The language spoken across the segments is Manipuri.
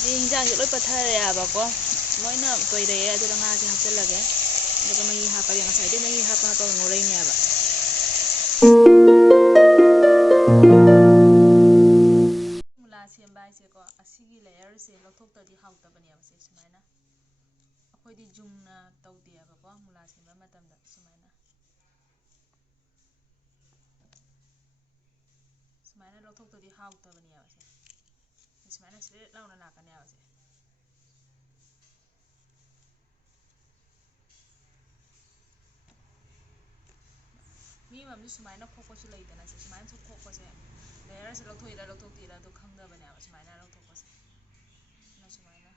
ꯍꯧꯖꯤꯛ ꯍꯤꯟꯖꯥꯡꯁꯦ ꯂꯣꯏ ꯄꯠꯊꯔꯦꯕꯀꯣ ꯂꯣꯏꯅ ꯇꯣꯏꯔꯛꯑꯦ ꯑꯗꯨꯅ ꯉꯥꯁꯦ ꯍꯥꯞꯆꯤꯜꯂꯒꯦ ꯑꯗꯨꯒ ꯃꯍꯤ ꯍꯥꯞꯄꯒꯦ ꯉꯁꯥꯏꯗꯩ ꯃꯍꯤ ꯍꯥꯞꯄꯒ ꯉꯧꯔꯛꯏꯅꯦꯕ ꯃꯨꯂꯥ ꯁꯦꯝꯕ ꯍꯥꯏꯁꯦꯀꯣ ꯑꯁꯤꯒꯤ ꯂꯦꯌꯔꯁꯦ ꯂꯧꯊꯣꯛꯇ꯭ꯔꯗꯤ ꯍꯥꯎꯇꯕꯅꯦꯕ ꯁꯨꯃꯥꯏꯅ ꯑꯩꯈꯣꯏꯗꯤ ꯖꯨꯡꯅ ꯇꯧꯗꯦꯕꯀꯣ ꯃꯨꯂꯥ ꯁꯦꯝꯕ ꯃꯇꯝꯗ ꯁꯨꯃꯥꯏꯅ ꯂꯧꯊꯣꯛꯇ꯭ꯔꯗꯤ ꯍꯥꯎꯇꯕꯅꯦꯕ ꯁꯨꯃꯥꯏꯅ ꯁ꯭ꯔꯦꯠ ꯂꯥꯎꯅ ꯂꯥꯛꯀꯅꯦꯕ ꯃꯤ ꯑꯃꯁꯨ ꯁꯨꯃꯥꯏꯅ ꯈꯣꯛꯄꯁꯨ ꯂꯩꯗꯅ ꯁꯨꯃꯥꯏꯅ ꯈꯣꯛꯄꯁꯦ ꯂꯦꯌꯔꯁꯦ ꯂꯧꯊꯣꯛꯏꯔꯥ ꯂꯧꯊꯣꯛꯇꯦꯔꯥ ꯑꯗꯨ ꯈꯪꯗꯕꯅꯦꯕ ꯁꯨꯃꯥꯏꯅ ꯂꯧꯊꯣꯛꯄꯁꯦ ꯁꯨꯃꯥꯏꯅ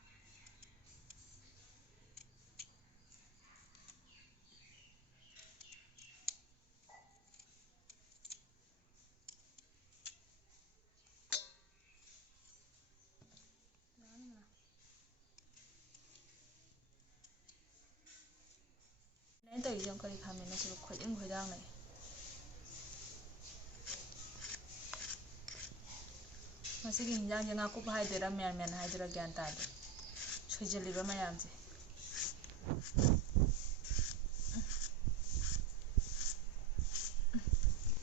ꯑꯩꯅ ꯇꯧꯔꯤꯁꯦ ꯀꯔꯤ ꯈꯥꯃꯦꯟꯅꯣ ꯁꯤꯕꯨ ꯈꯣꯏꯗꯤꯡ ꯈꯣꯏꯗꯥꯡꯅꯩ ꯃꯁꯤꯒꯤ ꯍꯤꯟꯖꯥꯡꯁꯦ ꯉꯥꯀꯨꯞ ꯍꯥꯏꯗꯣꯏꯔꯥ ꯃꯦꯟ ꯍꯥꯏꯗꯣꯏꯔꯥ ꯒ꯭ꯌꯥꯟ ꯇꯥꯗꯦ ꯁꯣꯏꯖꯜꯂꯤꯕ ꯃꯌꯥꯝꯁꯦ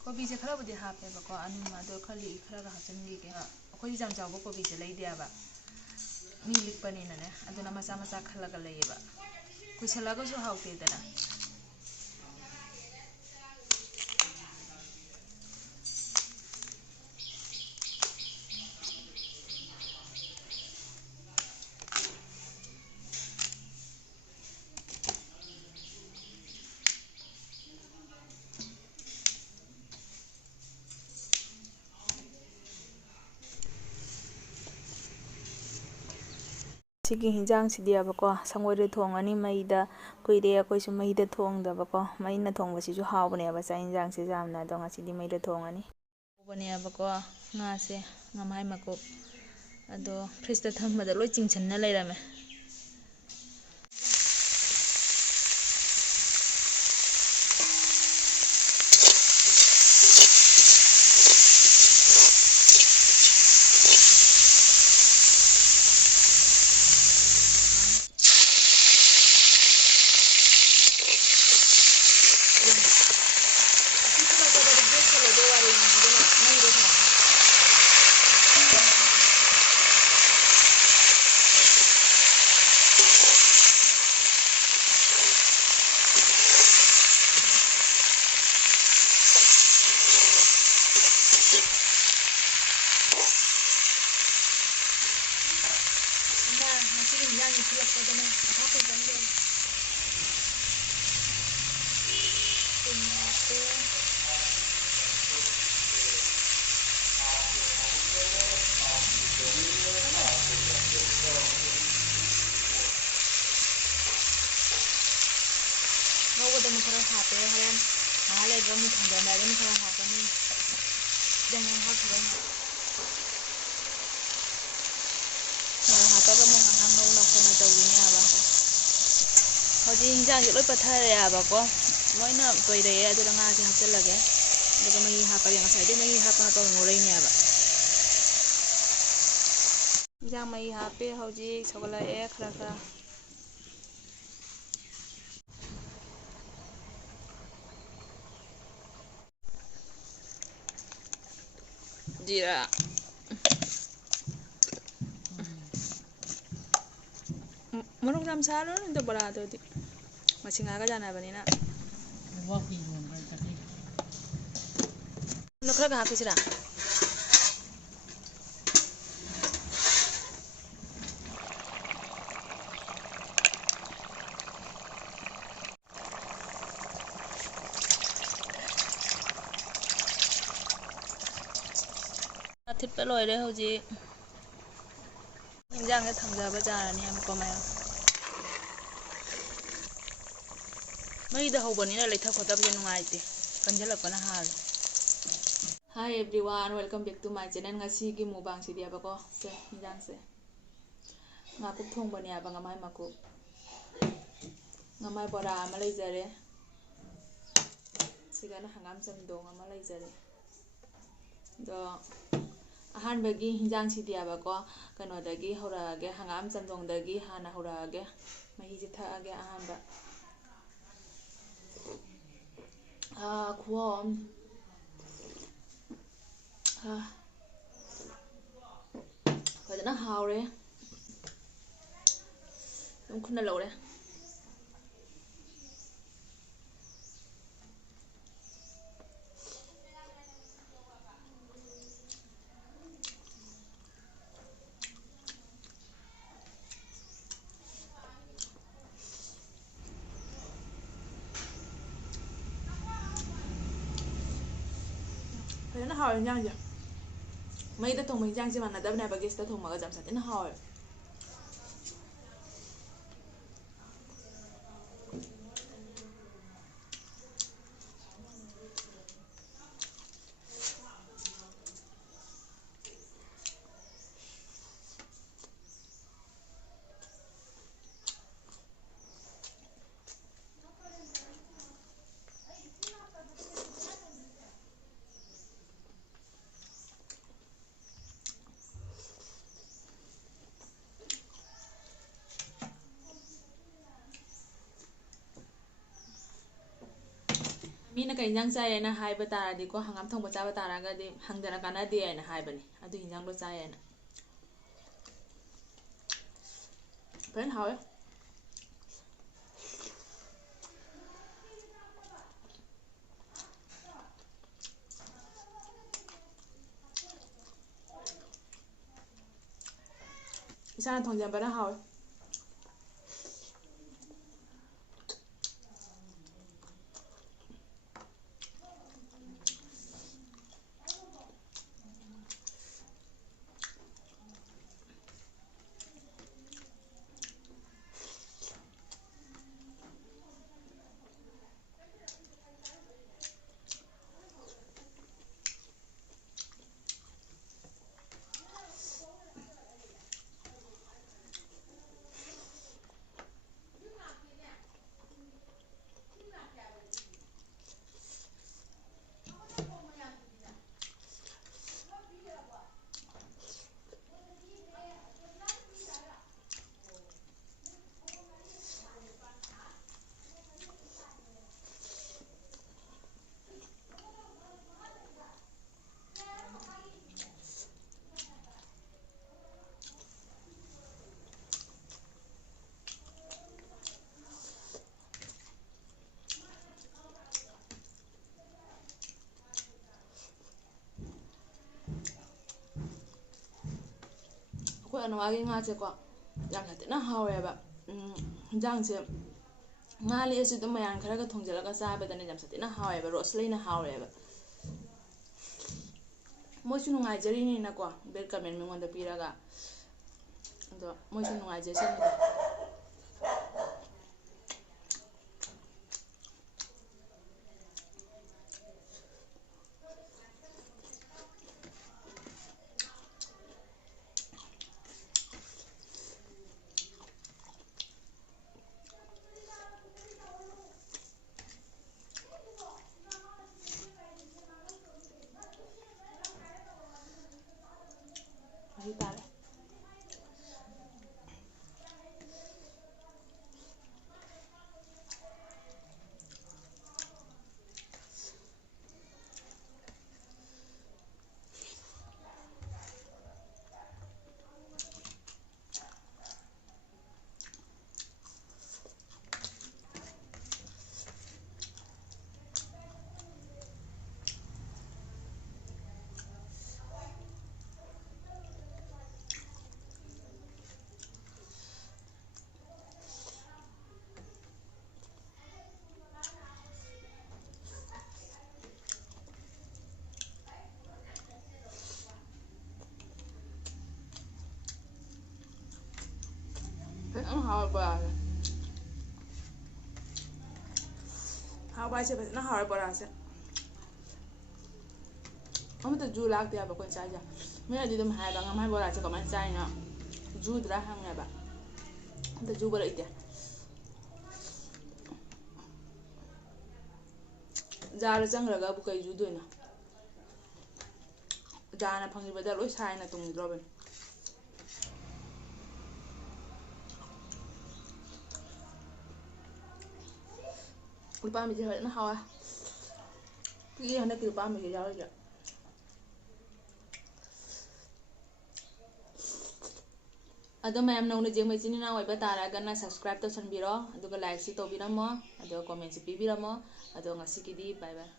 ꯀꯣꯕꯤꯁꯦ ꯈꯔꯕꯨꯗꯤ ꯍꯥꯞꯄꯦꯕꯀꯣ ꯑꯗꯣ ꯈꯔꯒ ꯍꯥꯞꯆꯤꯟꯕꯤꯒꯦ ꯑꯩꯈꯣꯏꯗꯤ ꯌꯥꯝ ꯆꯥꯎꯕ ꯀꯣꯕꯤꯁꯦ ꯂꯩꯗꯦꯕ ꯃꯤ ꯂꯤꯛꯄꯅꯤꯅꯅꯦ ꯑꯗꯨꯅ ꯃꯆꯥ ꯃꯆꯥ ꯈꯜꯂꯒ ꯂꯩꯌꯦꯕ ꯀꯨꯏꯁꯜꯂꯒꯁꯨ ꯍꯥꯎꯇꯦꯗꯅ ꯁꯤꯒꯤ ꯍꯤꯟꯖꯥꯡꯁꯤꯗꯤꯕꯀꯣ ꯁꯪꯒꯣꯏꯗ ꯊꯣꯡꯉꯅꯤ ꯃꯩꯗ ꯀꯨꯏꯔꯦ ꯑꯩꯈꯣꯏꯁꯨ ꯃꯩꯗ ꯊꯣꯡꯗꯕꯀꯣ ꯃꯩꯅ ꯊꯣꯡꯕꯁꯤꯁꯨ ꯍꯥꯎꯕꯅꯦꯕ ꯆꯥꯛ ꯌꯦꯟꯖꯥꯡꯁꯦ ꯌꯥꯝꯅ ꯑꯗꯣ ꯉꯁꯤꯗꯤ ꯃꯩꯗ ꯊꯣꯡꯉꯅꯤ ꯍꯥꯎꯕꯅꯦꯕꯀꯣ ꯉꯥꯁꯦ ꯉꯝꯍꯥꯏ ꯃꯀꯨꯞ ꯑꯗꯣ ꯐ꯭ꯔꯤꯖꯇ ꯊꯝꯕꯗ ꯂꯣꯏ ꯆꯤꯡꯁꯤꯟꯅ ꯂꯩꯔꯝꯃꯦ ngꯧꯕꯗ ꯑꯃꯨꯛ ꯈꯔ ꯍꯥꯞꯄꯦ ꯍꯣꯔꯦꯟ ꯉꯥꯏꯍꯥꯛ ꯂꯩꯕ ꯑꯃꯨꯛ ꯊꯥꯡꯗꯔꯝꯗꯥꯏꯗ ꯑꯃꯨꯛ ꯈꯔ ꯍꯥꯞꯄꯅꯤ ꯈꯔ ꯍꯥꯞꯄꯒ ꯑꯃꯨꯛ ꯉꯥꯏꯍꯥꯛ ꯉꯧꯅ ꯈꯣꯠꯅ ꯇꯧꯈꯤꯅꯦꯕ ꯍꯧꯖꯤꯛ ꯍꯤꯟꯖꯥꯡꯁꯦ ꯂꯣꯏ ꯄꯠꯊꯔꯦꯕꯀꯣ ꯂꯣꯏꯅ ꯇꯣꯏꯔꯛꯑꯦ ꯑꯗꯨꯅ ꯉꯥꯁꯦ ꯍꯥꯞꯆꯤꯜꯂꯒꯦ ꯑꯗꯨꯒ ꯃꯍꯤ ꯍꯥꯞꯄꯒꯦ ꯉꯁꯥꯏꯗꯩ ꯃꯍꯤ ꯍꯥꯞꯄꯒ ꯉꯧꯔꯛꯏꯅꯦꯕ ꯍꯤꯟꯖꯥꯡ ꯃꯍꯤ ꯍꯥꯞꯄꯦ ꯍꯧꯖꯤꯛ ꯁꯧꯒꯠꯂꯛꯑꯦ ꯈꯔ ꯖꯤꯔꯥ ꯃꯣꯔꯣꯛ ꯌꯥꯝ ꯁꯥꯔꯨꯔꯅꯨꯗ ꯕꯣꯔꯥꯗꯨꯗꯤ ꯃꯁꯤꯡꯉꯥꯒ ꯆꯥꯟꯅꯕꯅꯤꯅ ꯈꯔꯒ ꯍꯥꯞꯄꯤꯁꯤꯔꯥ ꯊꯤꯠꯄ ꯂꯣꯏꯔꯦ ꯍꯧꯖꯤꯛ ꯍꯤꯟꯖꯥꯡꯁꯦ ꯊꯥꯡꯊꯕ ꯌꯥꯔꯅꯤ ꯑꯃꯨꯛꯀ ꯃꯌꯥꯝ ꯃꯩꯗ ꯍꯧꯕꯅꯤꯅ ꯂꯩꯊ ꯈꯣꯠꯊꯕꯁꯦ ꯅꯨꯡꯉꯥꯏꯇꯦ ꯀꯟꯁꯤꯜꯂꯛꯄꯅ ꯍꯥꯜꯂꯦ hi everyone welcome back to my channel ꯉꯁꯤꯒꯤ ꯃꯨꯛꯕꯥꯡꯁꯤꯗꯤꯕꯀꯣ ꯍꯤꯟꯖꯥꯡꯁꯦ ꯉꯥꯀꯨꯞ ꯊꯣꯡꯕꯅꯦꯕ ꯉꯝꯍꯥꯏ ꯃꯀꯨꯞ ꯉꯝꯍꯥꯏ ꯕꯣꯔꯥ ꯑꯃ ꯂꯩꯖꯔꯦ ꯁꯤꯒꯅ ꯍꯪꯒꯥꯝ ꯆꯝꯊꯣꯡ ꯑꯃ ꯂꯩꯖꯔꯦ ꯑꯗꯣ ꯑꯍꯥꯟꯕꯒꯤ ꯍꯤꯟꯖꯥꯡꯁꯤꯗꯤꯕꯀꯣ ꯀꯩꯅꯣꯗꯒꯤ ꯍꯧꯔꯛꯑꯒꯦ, ꯍꯪꯒꯥꯝ ꯆꯝꯊꯣꯡꯗꯒꯤ ꯍꯥꯟꯅ ꯍꯧꯔꯛꯑꯒꯦ. ꯃꯍꯤꯁꯦ ꯊꯛꯑꯒꯦ ꯑꯍꯥꯟꯕ. ꯈꯨꯍꯥꯎ ꯑꯃ. ꯐꯖꯅ ꯍꯥꯎꯔꯦ. ꯑꯗꯨꯝ ꯈꯨꯠꯅ ꯂꯧꯔꯦ. ꯐꯖꯅ ꯍꯥꯎꯔꯦ ꯍꯤꯟꯖꯥꯡꯁꯦ. ꯃꯩꯗ ꯊꯣꯡꯕ ꯍꯤꯟꯖꯥꯡꯁꯦ ꯃꯥꯟꯅꯗꯕꯅꯦꯕ ꯒꯦꯁꯇ ꯊꯣꯡꯕꯒ ꯌꯥꯝ ꯁꯥꯊꯤꯅ ꯍꯥꯎꯋꯦ. ꯃꯤꯅ ꯀꯩ ꯍꯤꯟꯖꯥꯡ ꯆꯥꯏꯌꯦꯅ ꯍꯥꯏꯕ ꯇꯥꯔꯗꯤꯀꯣ, ꯍꯪꯒꯥꯝ ꯊꯣꯡꯕ ꯆꯥꯕ ꯇꯥꯔꯒꯗꯤ ꯍꯪꯗꯅ ꯀꯥꯟꯅꯗꯦ ꯍꯥꯏꯅ ꯍꯥꯏꯕꯅꯤ. ꯑꯗꯨ ꯍꯤꯟꯖꯥꯡꯗꯣ ꯆꯥꯏꯌꯦꯅ. ꯐꯖꯅ ꯍꯥꯎꯋꯦ. ꯏꯁꯥꯅ ꯊꯣꯡꯖꯕꯅ ꯍꯥꯎꯋꯦ. ꯑꯩꯈꯣꯏ ꯑꯅꯋꯥꯒꯤ ꯉꯥꯁꯦꯀꯣ ꯌꯥꯝ ꯊꯤꯅ ꯍꯥꯎꯋꯦꯕ. ꯍꯤꯟꯖꯥꯡꯁꯦ ꯉꯥ ꯂꯦꯛꯑꯁꯨ ꯑꯗꯨꯝ ꯃꯌꯥꯟ ꯈꯔꯒ ꯊꯣꯡꯖꯤꯜꯂꯒ ꯆꯥꯕꯗꯅꯦ ꯌꯥꯝ ꯊꯤꯅ ꯍꯥꯎꯋꯦꯕ. ꯔꯣꯁꯂꯩꯅ ꯍꯥꯎꯋꯦꯕ. ꯃꯣꯏꯁꯨ ꯅꯨꯡꯉꯥꯏꯖꯔꯤꯅꯤꯅꯀꯣ, ꯕꯦꯠ ꯀꯃꯦꯟ ꯃꯤꯉꯣꯟꯗ ꯄꯤꯔꯒ. ꯑꯗꯣ ꯃꯣꯏꯁꯨ ꯅꯨꯡꯉꯥꯏꯖꯁꯅꯨꯗ. ꯃꯍꯤ ꯇꯥꯔꯦ. ꯐꯖꯅ ꯍꯥꯎꯋꯦ ꯕꯣꯔꯥꯁꯦ. ꯍꯥꯎꯕ ꯍꯥꯏꯁꯦ ꯐꯖꯅ ꯍꯥꯎꯔꯦ ꯕꯣꯔꯥꯁꯦ. ꯑꯃꯠꯇ ꯖꯨ ꯂꯥꯛꯇꯦ ꯍꯥꯏꯕ ꯑꯩꯈꯣꯏꯅ ꯆꯥꯏꯁꯦ. ꯃꯤꯅꯗꯤ ꯑꯗꯨꯝ ꯍꯥꯏꯌꯦꯕ ꯉꯝꯍꯥꯏ ꯕꯣꯔꯥꯁꯦ ꯀꯃꯥꯏꯅ ꯆꯥꯏꯅꯣ, ꯖꯨꯗ꯭ꯔꯥ ꯍꯪꯉꯦꯕ. ꯑꯝꯇ ꯖꯨꯒ ꯂꯩꯇꯦ. ꯖꯥꯔꯗ ꯆꯪꯈ꯭ꯔꯒꯕꯨ ꯀꯩ ꯖꯨꯗꯣꯏꯅꯣ? ꯖꯥꯅ ꯐꯪꯉꯤꯕꯗ ꯂꯣꯏ ꯁꯥꯏꯅ ꯇꯨꯡꯗ꯭ꯔꯣꯕꯅꯤ ꯎꯄꯥꯝꯕꯤꯁꯦ ꯐꯖꯅ ꯍꯥꯎꯋꯦ ꯄꯤꯛꯑꯦ ꯍꯟꯗꯛꯀꯤ ꯎꯄꯥꯝꯕꯤꯁꯦ ꯌꯥꯎꯔꯤꯁꯦ ꯑꯗꯣ ꯃꯌꯥꯝ ꯅꯧꯅ ꯌꯦꯡꯕ ꯏꯆꯤꯟ ꯏꯅꯥꯎ ꯑꯣꯏꯕ ꯇꯥꯔꯒꯅ ꯁꯕꯁꯀ꯭ꯔꯥꯏꯕ ꯇꯧꯁꯟꯕꯤꯔꯣ ꯑꯗꯨꯒ ꯂꯥꯏꯛꯁꯤ ꯇꯧꯕꯤꯔꯝꯃꯣ ꯑꯗꯨꯒ ꯀꯣꯃꯦꯟꯁꯤ ꯄꯤꯕꯤꯔꯝꯃꯣ ꯑꯗꯣ ꯉꯁꯤꯒꯤꯗꯤ ꯕꯥꯏ ꯕꯥꯏ